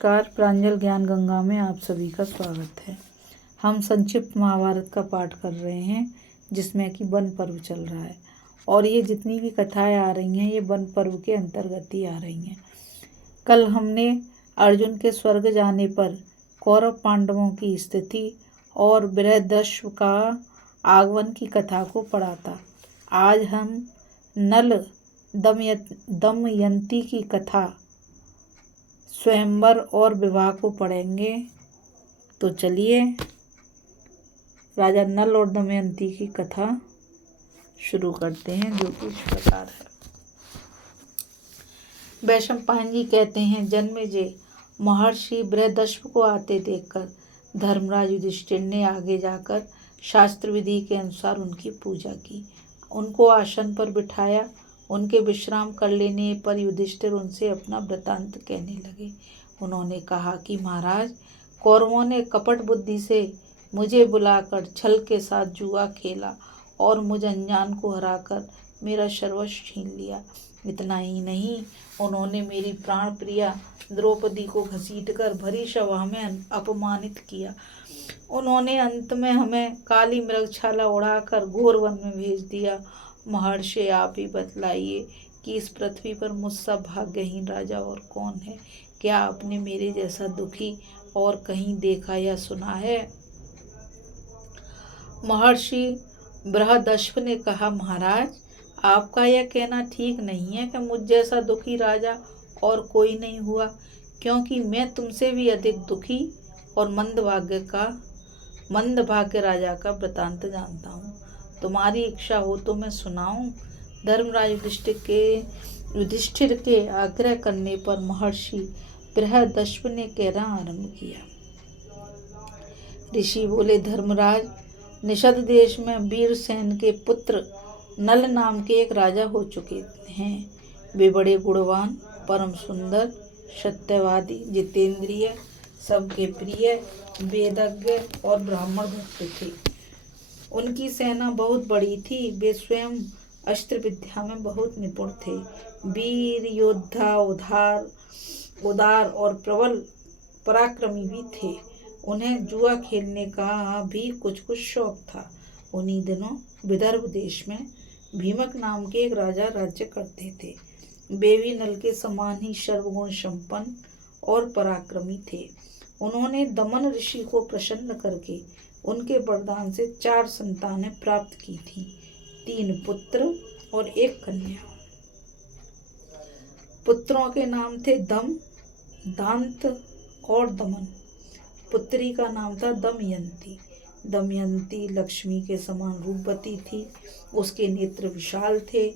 नमस्कार। प्रांजल ज्ञान गंगा में आप सभी का स्वागत है। हम संक्षिप्त महाभारत का पाठ कर रहे हैं जिसमें कि वन पर्व चल रहा है और ये जितनी भी कथाएं आ रही हैं ये वन पर्व के अंतर्गत ही आ रही हैं। कल हमने अर्जुन के स्वर्ग जाने पर कौरव पांडवों की स्थिति और बृहदश्व का आगमन की कथा को पढ़ा था। आज हम नल दमयंती की कथा, स्वयंवर और विवाह को पढ़ेंगे। तो चलिए राजा नल और दमयंती की कथा शुरू करते हैं, जो कि इस प्रकार है। वैशंपायन जी कहते हैं, जन्मेजय महर्षि बृहदश्व को आते देखकर धर्मराज युधिष्ठिर ने आगे जाकर शास्त्र विधि के अनुसार उनकी पूजा की, उनको आसन पर बिठाया। उनके विश्राम कर लेने पर युधिष्ठिर उनसे अपना वृतांत कहने लगे। उन्होंने कहा कि महाराज, कौरवों ने कपट बुद्धि से मुझे बुलाकर छल के साथ जुआ खेला और मुझ अनजान को हराकर मेरा सर्वस्व छीन लिया। इतना ही नहीं, उन्होंने मेरी प्राण प्रिया द्रौपदी को घसीटकर भरी सभा में अपमानित किया। उन्होंने अंत में हमें काली मृगछाला उड़ाकर घोर वन में भेज दिया। महर्षि, आप ही बतलाइए कि इस पृथ्वी पर मुझसा भाग्यहीन राजा और कौन है? क्या आपने मेरे जैसा दुखी और कहीं देखा या सुना है? महर्षि बृहदश्व ने कहा, महाराज, आपका यह कहना ठीक नहीं है कि मुझ जैसा दुखी राजा और कोई नहीं हुआ, क्योंकि मैं तुमसे भी अधिक दुखी और मंदभाग्य राजा का वृतांत जानता हूँ। तुम्हारी इच्छा हो तो मैं सुनाऊं? धर्मराज युधिष्ठिर के आग्रह करने पर महर्षि बृहदश्व ने कहना आरंभ किया। ऋषि बोले, धर्मराज, निषद देश में वीरसेन के पुत्र नल नाम के एक राजा हो चुके हैं। वे बड़े गुणवान, परम सुंदर, सत्यवादी, जितेंद्रिय, सबके प्रिय, वेदज्ञ और ब्राह्मण भक्त थे। उनकी सेना बहुत बड़ी थी। वे स्वयं अस्त्र विद्या में बहुत निपुण थे। वीर योद्धा, उदार और प्रबल पराक्रमी भी थे। उन्हें जुआ खेलने का भी कुछ शौक था। उन्हीं दिनों विदर्भ देश में भीमक नाम के एक राजा राज्य करते थे। वे भी नल के समान ही सर्वगुण संपन्न और पराक्रमी थे। उन्होंने दमन ऋषि को प्रसन्न करके उनके वरदान से 4 संतानें प्राप्त की थी, 3 पुत्र और 1 कन्या। पुत्रों के नाम थे दम, दांत और दमन। पुत्री का नाम था दमयंती। दमयंती लक्ष्मी के समान रूपवती थी। उसके नेत्र विशाल थे।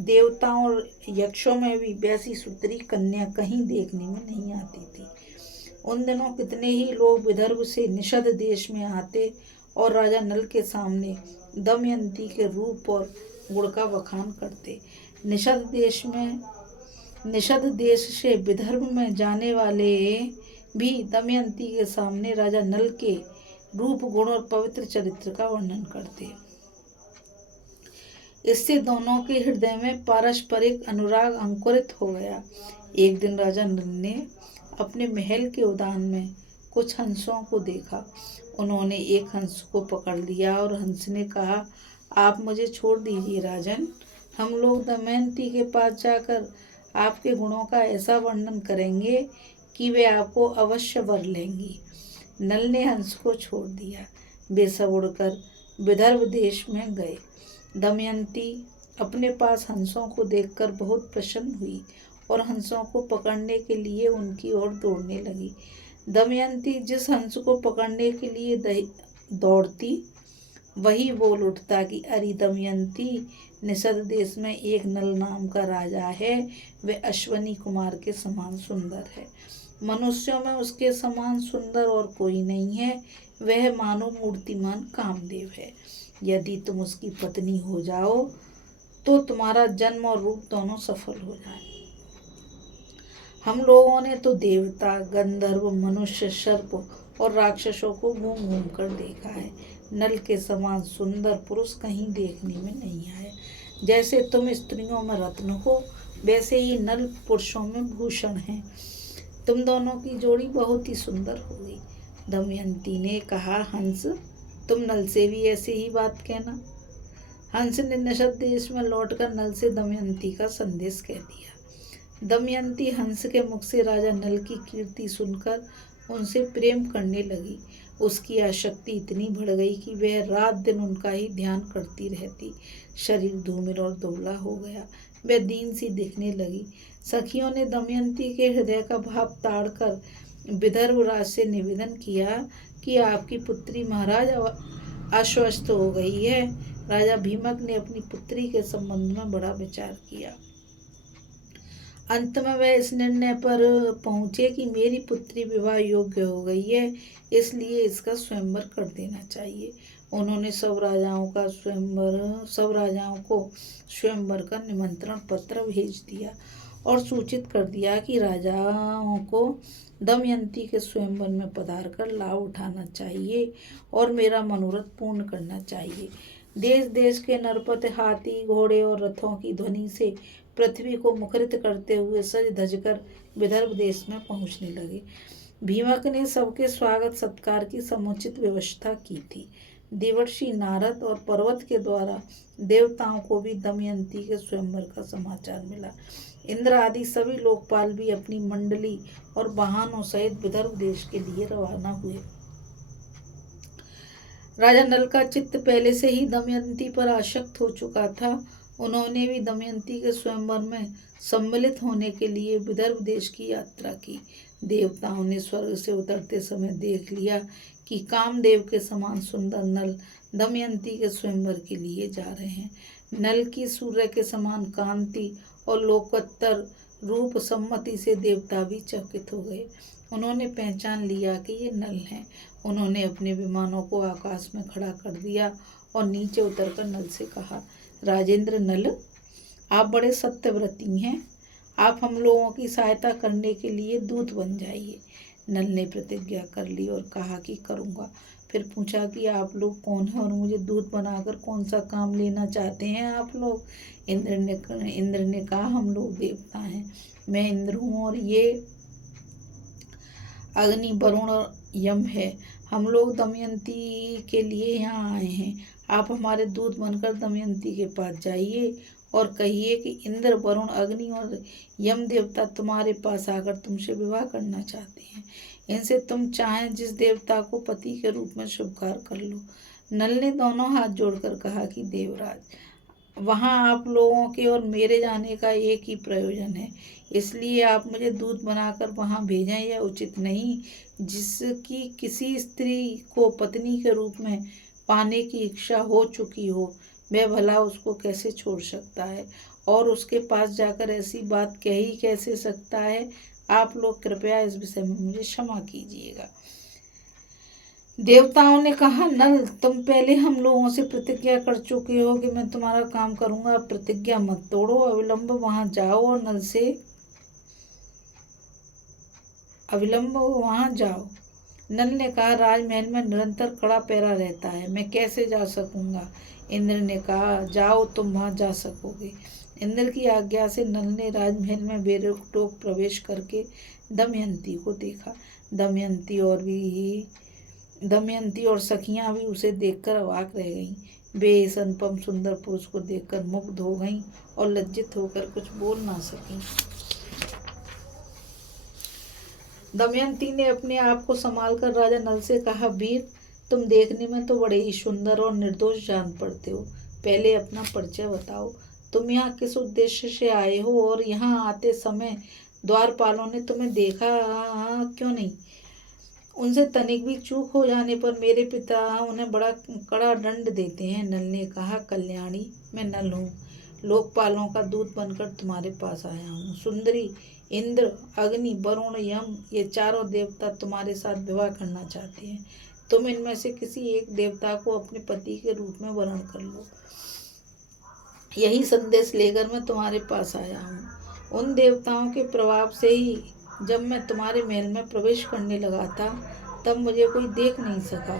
देवताओं और यक्षों में भी वैसी सुंदरी कन्या कहीं देखने में नहीं आती थी। उन दिनों कितने ही लोग विदर्भ से निषद देश में आते और राजा नल के सामने दमयंती के रूप और गुण का बखान करते। निषद देश से विदर्भ में जाने वाले भी दमयंती के सामने राजा नल के रूप, गुण और पवित्र चरित्र का वर्णन करते। इससे दोनों के हृदय में पारस्परिक अनुराग अंकुरित हो गया। एक दिन राजा नल ने अपने महल के उद्यान में कुछ हंसों को देखा। उन्होंने एक हंस को पकड़ लिया और हंस ने कहा, आप मुझे छोड़ दीजिए राजन, हम लोग दमयंती के पास जाकर आपके गुणों का ऐसा वर्णन करेंगे कि वे आपको अवश्य वर लेंगी। नल ने हंस को छोड़ दिया। वे सब उड़कर विदर्भ देश में गए। दमयंती अपने पास हंसों को देखकर बहुत प्रसन्न हुई और हंसों को पकड़ने के लिए उनकी ओर दौड़ने लगी। दमयंती जिस हंस को पकड़ने के लिए दौड़ती, वही बोल उठता कि अरे दमयंती, निषद देश में एक नल नाम का राजा है। वह अश्वनी कुमार के समान सुंदर है। मनुष्यों में उसके समान सुंदर और कोई नहीं है। वह मानो मूर्तिमान कामदेव है। यदि तुम उसकी पत्नी हो जाओ तो तुम्हारा जन्म और रूप दोनों सफल हो जाए। हम लोगों ने तो देवता, गंधर्व, मनुष्य, सर्प और राक्षसों को घूम घूम कर देखा है। नल के समान सुंदर पुरुष कहीं देखने में नहीं आए। जैसे तुम स्त्रियों में रत्न हो, वैसे ही नल पुरुषों में भूषण हैं। तुम दोनों की जोड़ी बहुत ही सुंदर हो गई। दमयंती ने कहा, हंस, तुम नल से भी ऐसी ही बात कहना। हंस ने निशब्द देश में लौटकर नल से दमयंती का संदेश कह दिया। दमयंती हंस के मुख से राजा नल की कीर्ति सुनकर उनसे प्रेम करने लगी। उसकी आसक्ति इतनी बढ़ गई कि वह रात दिन उनका ही ध्यान करती रहती। शरीर धूमिल और दुबला हो गया, वह दीन सी दिखने लगी। सखियों ने दमयंती के हृदय का भाव ताड़कर विदर्भ राज से निवेदन किया कि आपकी पुत्री महाराज अस्वस्थ हो गई है। राजा भीमक ने अपनी पुत्री के संबंध में बड़ा विचार किया। अंत में वह इस निर्णय पर पहुंचे कि मेरी पुत्री विवाह योग्य हो गई है, इसलिए इसका स्वयंवर कर देना चाहिए। उन्होंने सब राजाओं को स्वयंवर का निमंत्रण पत्र भेज दिया और सूचित कर दिया कि राजाओं को दमयंती के स्वयंवर में पधार कर लाभ उठाना चाहिए और मेरा मनोरथ पूर्ण करना चाहिए। देश देश के नरपत हाथी, घोड़े और रथों की ध्वनि से पृथ्वी को मुखरित करते हुए सज धज कर विदर्भ देश में पहुंचने लगे। भीमक ने सबके स्वागत सत्कार की समुचित व्यवस्था की थी। देवर्षि नारद और पर्वत के द्वारा देवताओं को भी दमयंती के स्वयंवर का समाचार मिला। इंद्र आदि सभी लोकपाल भी अपनी मंडली और वाहनों सहित विदर्भ देश के लिए रवाना हुए। राजा नल का चित्त पहले से ही दमयंती पर आसक्त हो चुका था। उन्होंने भी दमयंती के स्वयंवर में सम्मिलित होने के लिए विदर्भ देश की यात्रा की। देवताओं ने स्वर्ग से उतरते समय देख लिया कि कामदेव के समान सुंदर नल दमयंती के स्वयंवर के लिए जा रहे हैं। नल की सूर्य के समान कांति और लोकोत्तर रूप सम्मति से देवता भी चकित हो गए। उन्होंने पहचान लिया कि ये नल हैं। उन्होंने अपने विमानों को आकाश में खड़ा कर दिया और नीचे उतरकर नल से कहा, राजेंद्र नल, आप बड़े सत्यव्रती हैं, आप हम लोगों की सहायता करने के लिए दूत बन जाइए। नल ने प्रतिज्ञा कर ली और कहा कि करूँगा। फिर पूछा कि आप लोग कौन हैं और मुझे दूत बनाकर कौन सा काम लेना चाहते हैं आप लोग? इंद्र ने कहा, हम लोग देवता हैं, मैं इंद्र हूँ और ये अग्नि, वरुण और यम है। हम लोग दमयंती के लिए यहाँ आए हैं। आप हमारे दूत बनकर दमयंती के पास जाइए और कहिए कि इंद्र, वरुण, अग्नि और यम देवता तुम्हारे पास आकर तुमसे विवाह करना चाहते हैं। इनसे तुम चाहें जिस देवता को पति के रूप में स्वीकार कर लो। नल ने दोनों हाथ जोड़कर कहा कि देवराज, वहाँ आप लोगों के और मेरे जाने का एक ही प्रयोजन है, इसलिए आप मुझे दूत बनाकर वहाँ भेजें। यह उचित नहीं। जिसकी किसी स्त्री को पत्नी के रूप में पाने की इच्छा हो चुकी हो, वह भला उसको कैसे छोड़ सकता है और उसके पास जाकर ऐसी बात कह ही कैसे सकता है। आप लोग कृपया इस विषय में मुझे क्षमा कीजिएगा। देवताओं ने कहा, नल, तुम पहले हम लोगों से प्रतिज्ञा कर चुके हो कि मैं तुम्हारा काम करूंगा। अब प्रतिज्ञा मत तोड़ो, अविलंब वहां जाओ और नल से अविलंब वहां जाओ। नल ने कहा, राजमहल में निरंतर कड़ा पहरा रहता है, मैं कैसे जा सकूंगा? इंद्र ने कहा, जाओ, तुम वहां जा सकोगे। इंद्र की आज्ञा से नल ने राजमहल में बेरोक-टोक प्रवेश करके दमयंती को देखा। दमयंती और सखियां भी उसे देखकर अवाक रह गईं। वे इस अनुपम सुंदर पुरुष को देखकर मुग्ध हो गईं और लज्जित होकर कुछ बोल ना सकीं। दमयंती ने अपने आप को संभालकर राजा नल से कहा, वीर, तुम देखने में तो बड़े ही सुंदर और निर्दोष जान पड़ते हो। पहले अपना परिचय बताओ। तुम यहाँ किस उद्देश्य से आए हो और यहाँ आते समय द्वारपालों ने तुम्हें देखा क्यों नहीं? उनसे तनिक भी चूक हो जाने पर मेरे पिता उन्हें बड़ा कड़ा दंड देते हैं। नल ने कहा, कल्याणी, मैं नल हूँ, लोकपालों का दूत बनकर तुम्हारे पास आया हूँ। सुंदरी, इंद्र, अग्नि, वरुण, यम, ये चारों देवता तुम्हारे साथ विवाह करना चाहते हैं। तुम इनमें से किसी एक देवता को अपने पति के रूप में वरण कर लो। यही संदेश लेकर मैं तुम्हारे पास आया हूँ। उन देवताओं के प्रभाव से ही जब मैं तुम्हारे महल में प्रवेश करने लगा था, तब मुझे कोई देख नहीं सका।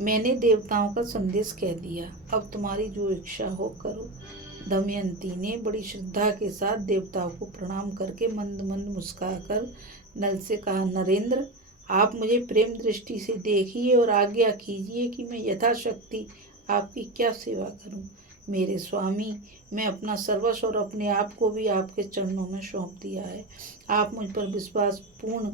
मैंने देवताओं का संदेश कह दिया। अब तुम्हारी जो इच्छा हो करो। दमयंती ने बड़ी श्रद्धा के साथ देवताओं को प्रणाम करके मंद मंद मुस्कुराकर नल से कहा, नरेंद्र, आप मुझे प्रेम दृष्टि से देखिए और आज्ञा कीजिए कि मैं यथाशक्ति आपकी क्या सेवा करूं। मेरे स्वामी, मैं अपना सर्वस्व और अपने आप को भी आपके चरणों में सौंप दिया है। आप मुझ पर विश्वास पूर्ण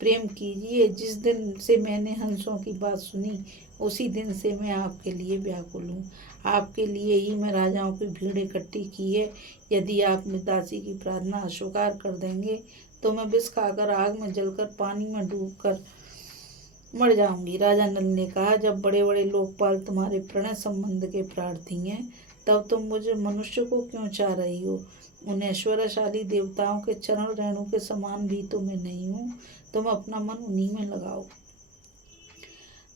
प्रेम कीजिए। जिस दिन से मैंने हंसों की बात सुनी, उसी दिन से मैं आपके लिए व्याकुल हूँ। आपके लिए ही मैं राजाओं की भीड़ इकट्ठी की है। यदि आप मेरी दासी की प्रार्थना अस्वीकार कर देंगे तो मैं विष खाकर, आग में जलकर, पानी में डूबकर मर जाऊंगी। राजा नल ने कहा, जब बड़े बड़े लोकपाल तुम्हारे प्रणय संबंध के प्रार्थी हैं, तब तुम मुझे मनुष्य को क्यों चाह रही हो? उन ऐश्वर्यशाली देवताओं के चरण रेणु के समान भी तो मैं नहीं हूँ। तुम अपना मन उन्हीं में लगाओ।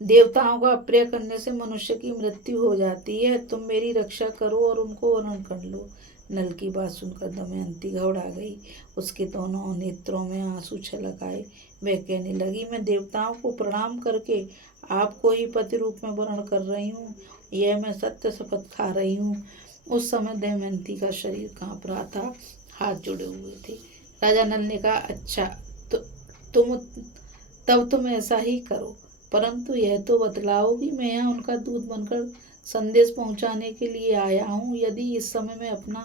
देवताओं का अप्रिय करने से मनुष्य की मृत्यु हो जाती है। तुम मेरी रक्षा करो और उनको वरण कर लो। नल की बात सुनकर दमयंती घबरा गई। उसके दोनों नेत्रों में आंसू छलक आए। वह कहने लगी, मैं देवताओं को प्रणाम करके आपको ही पति रूप में वरण कर रही हूँ। यह मैं सत्य शपथ खा रही हूँ। उस समय दमयंती का शरीर कांप रहा था, हाथ जुड़े हुए थे। राजा नल ने कहा, अच्छा, तो तुम ऐसा ही करो, परंतु यह तो बतलाओ कि मैं यहाँ उनका दूत बनकर संदेश पहुँचाने के लिए आया हूँ। यदि इस समय मैं अपना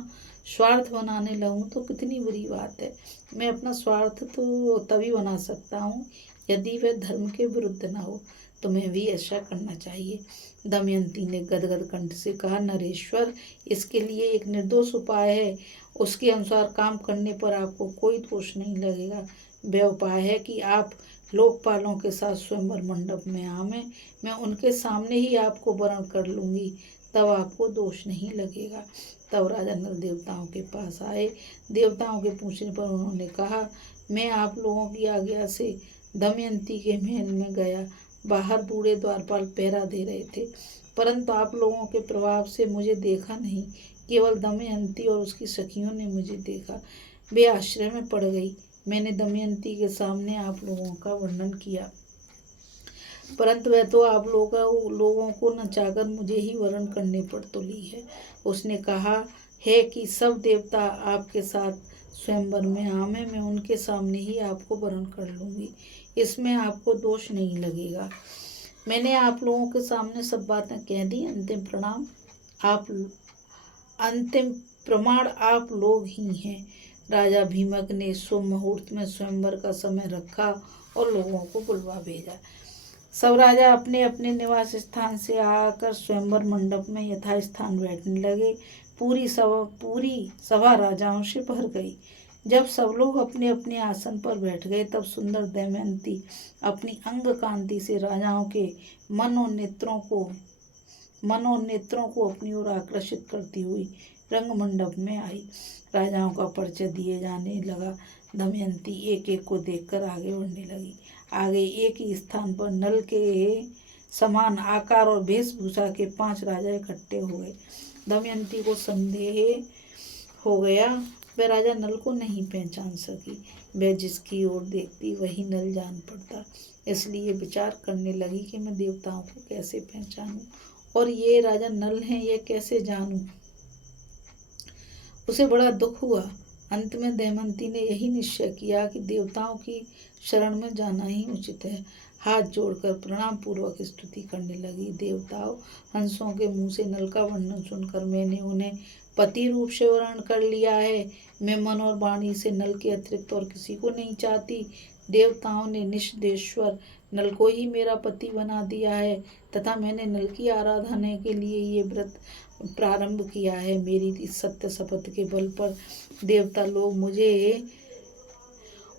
स्वार्थ बनाने लगूँ तो कितनी बुरी बात है। मैं अपना स्वार्थ तो तभी बना सकता हूँ यदि वह धर्म के विरुद्ध न हो। तुम्हें भी ऐसा करना चाहिए। दमयंती ने गदगद कंठ से कहा, नरेश्वर, इसके लिए एक निर्दोष उपाय है। उसके अनुसार काम करने पर आपको कोई दोष नहीं लगेगा। वह उपाय है कि आप लोकपालों के साथ स्वयंवर मंडप में आवें। मैं उनके सामने ही आपको वरण कर लूँगी, तब आपको दोष नहीं लगेगा। तब राजा नल देवताओं के पास आए। देवताओं के पूछने पर उन्होंने कहा, मैं आप लोगों की आज्ञा से दमयंती के महल में गया। बाहर बूढ़े द्वारपाल पहरा दे रहे थे, परंतु आप लोगों के प्रभाव से मुझे देखा नहीं। केवल दमयंती और उसकी सखियों ने मुझे देखा। वे आश्चर्य में पड़ गई। मैंने दमयंती के सामने आप लोगों का वर्णन किया, परंतु वह तो आप लोगों को नचाकर मुझे ही वर्ण करने पर तुली है। उसने कहा है कि सब देवता आपके साथ स्वयंवर में आवे। मैं उनके सामने ही आपको वर्ण कर लूँगी। इसमें आपको दोष नहीं लगेगा। मैंने आप लोगों के सामने सब बातें कह दी। अंतिम प्रमाण आप लोग ही हैं। राजा भीमक ने शुभ मुहूर्त में स्वयंवर का समय रखा और लोगों को बुलवा भेजा। सब राजा अपने अपने निवास स्थान से आकर स्वयंवर मंडप में यथास्थान बैठने लगे। पूरी सभा राजाओं से भर गई। जब सब लोग अपने अपने आसन पर बैठ गए, तब सुंदर दमयंती अपनी अंग कांति से राजाओं के मन और नेत्रों को अपनी ओर आकर्षित करती हुई रंग मंडप में आई। राजाओं का परिचय दिए जाने लगा। दमयंती एक एक को देखकर आगे बढ़ने लगी। आगे एक ही स्थान पर नल के समान आकार और वेशभूषा के 5 राजा इकट्ठे हुए। दमयंती को संदेह हो गया। वह राजा नल को नहीं पहचान सकी। वह जिसकी ओर देखती वही नल जान पड़ता। इसलिए विचार करने लगी कि मैं देवताओं को कैसे पहचानूं और ये राजा नल हैं, ये कैसे जानूं। उसे बड़ा दुख हुआ। अंत में दमयंती ने यही निश्चय किया कि देवताओं की शरण में जाना ही उचित है। हाथ जोड़कर प्रणाम पूर्वक स्तुति करने लगी। देवताओं, हंसों के मुंह से नल का वर्णन सुनकर मैंने उन्हें पति रूप से वर्ण कर लिया है। मैं मन और वाणी से नल के अतिरिक्त और किसी को नहीं चाहती। देवताओं ने निष्देश्वर नल को ही मेरा पति बना दिया है तथा मैंने नल की आराधना के लिए ये व्रत प्रारंभ किया है। मेरी सत्य शपथ के बल पर देवता लोग मुझे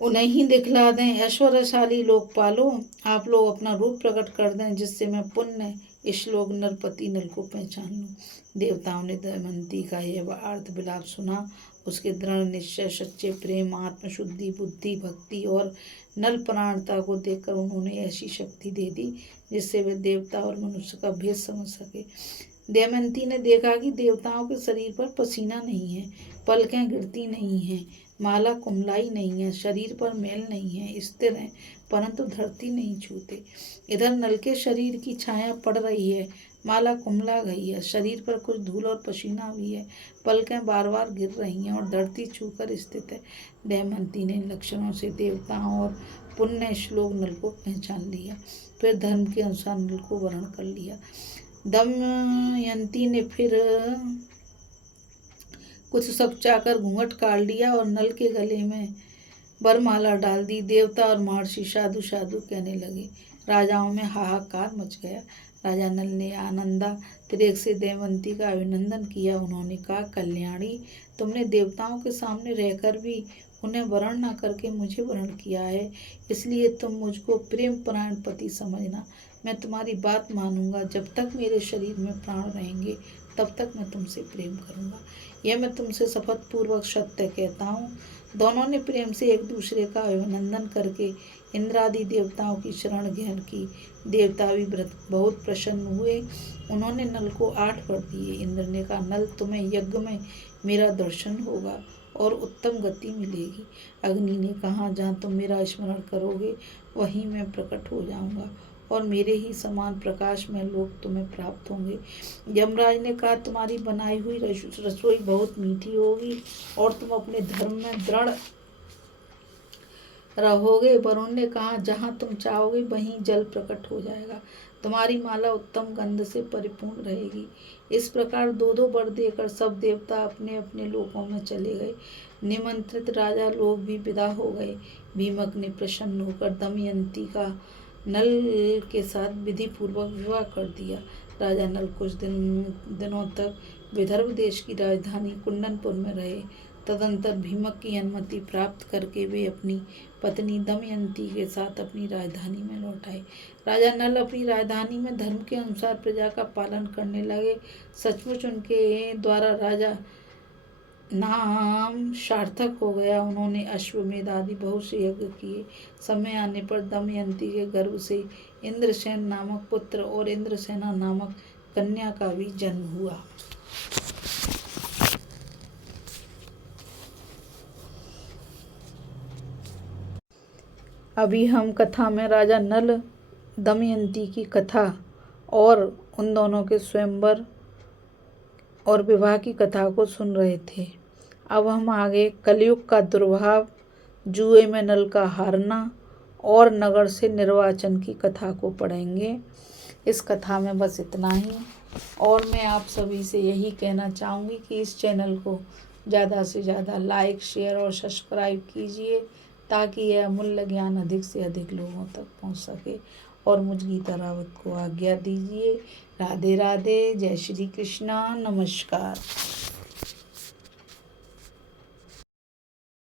उन्हें ही दिखला दें। ऐश्वर्यशाली लोकपालों, आप लोग अपना रूप प्रकट कर दें, जिससे मैं पुण्य श्लोक नरपति नल को पहचान लूं। देवताओं ने दमयंती का यह अर्थ विलाप सुना। उसके दृढ़ निश्चय, सच्चे प्रेम, आत्मशुद्धि, बुद्धि, भक्ति और नल प्राणता को देखकर उन्होंने ऐसी शक्ति दे दी जिससे वे देवता और मनुष्य का भेद समझ सके। दमयंती ने देखा कि देवताओं के शरीर पर पसीना नहीं है, पलकें गिरती नहीं हैं, माला कुमलाई नहीं है, शरीर पर मैल नहीं है, स्थिर है परंतु धरती नहीं छूते। इधर नल के शरीर की छाया पड़ रही है, माला कुमला गई है, शरीर पर कुछ धूल और पसीना भी है, पलकें बार बार गिर रही हैं और धरती छूकर स्थित है। दमयंती ने इन लक्षणों से देवताओं और पुण्य श्लोक नल को पहचान लिया, फिर धर्म के अनुसार नल को वर्ण कर लिया। दमयंती ने फिर कुछ सपचाकर घूंघट काट लिया और नल के गले में वरमाला डाल दी। देवता और महर्षि साधु साधु कहने लगे। राजाओं में हाहाकार मच गया। राजा नल ने आनंदातिरेक से दमयंती का अभिनंदन किया। उन्होंने कहा, कल्याणी, तुमने देवताओं के सामने रहकर भी उन्हें वरण न करके मुझे वरण किया है, इसलिए तुम मुझको प्रेम परायण पति समझना। मैं तुम्हारी बात मानूंगा। जब तक मेरे शरीर में प्राण रहेंगे तब तक मैं तुमसे प्रेम करूंगा। यह मैं तुमसे शपथ पूर्वक सत्य कहता हूँ। दोनों ने प्रेम से एक दूसरे का अभिनंदन करके इंद्रादि देवताओं की शरण ग्रहण की। देवता भी बहुत प्रसन्न हुए। उन्होंने नल को 8 वर दिए। इंद्र ने कहा, नल, तुम्हें यज्ञ में मेरा दर्शन होगा और उत्तम गति मिलेगी। अग्नि ने कहा, जहाँ तुम मेरा स्मरण करोगे वहीं मैं प्रकट हो जाऊंगा और मेरे ही समान प्रकाश में लोग तुम्हें प्राप्त होंगे। यमराज ने कहा, तुम्हारी बनाई हुई रसोई बहुत मीठी होगी और तुम अपने धर्म में दृढ़ रहोगे। वरुण ने कहा, जहाँ तुम चाहोगे वहीं जल प्रकट हो जाएगा। तुम्हारी माला उत्तम गंध से परिपूर्ण रहेगी। इस प्रकार 2-2 वर देकर सब देवता अपने अपने लोकों में चले गए। निमंत्रित राजा लोग भी विदा हो गए। भीमक ने प्रसन्न होकर दमयंती का नल के साथ विधि पूर्वक विवाह कर दिया। राजा नल कुछ दिनों तक विदर्भ देश की राजधानी कुंडनपुर में रहे। तदंतर भीमक की अनुमति प्राप्त करके वे अपनी पत्नी दमयंती के साथ अपनी राजधानी में लौट आए। राजा नल अपनी राजधानी में धर्म के अनुसार प्रजा का पालन करने लगे। सचमुच उनके द्वारा राजा नाम सार्थक हो गया। उन्होंने अश्वमेध आदि बहुत से यज्ञ किए। समय आने पर दमयंती के गर्भ से इंद्रसेन नामक पुत्र और इंद्रसेना नामक कन्या का भी जन्म हुआ। अभी हम कथा में राजा नल दमयंती की कथा और उन दोनों के स्वयंवर और विवाह की कथा को सुन रहे थे। अब हम आगे कलयुग का दुर्भाव, जुए में नल का हारना और नगर से निर्वाचन की कथा को पढ़ेंगे। इस कथा में बस इतना ही, और मैं आप सभी से यही कहना चाहूँगी कि इस चैनल को ज़्यादा से ज़्यादा लाइक, शेयर और सब्सक्राइब कीजिए ताकि यह अमूल्य ज्ञान अधिक से अधिक लोगों तक पहुँच सके। और मुझ गीता रावत को आज्ञा दीजिए। राधे राधे, जय श्री कृष्णा, नमस्कार।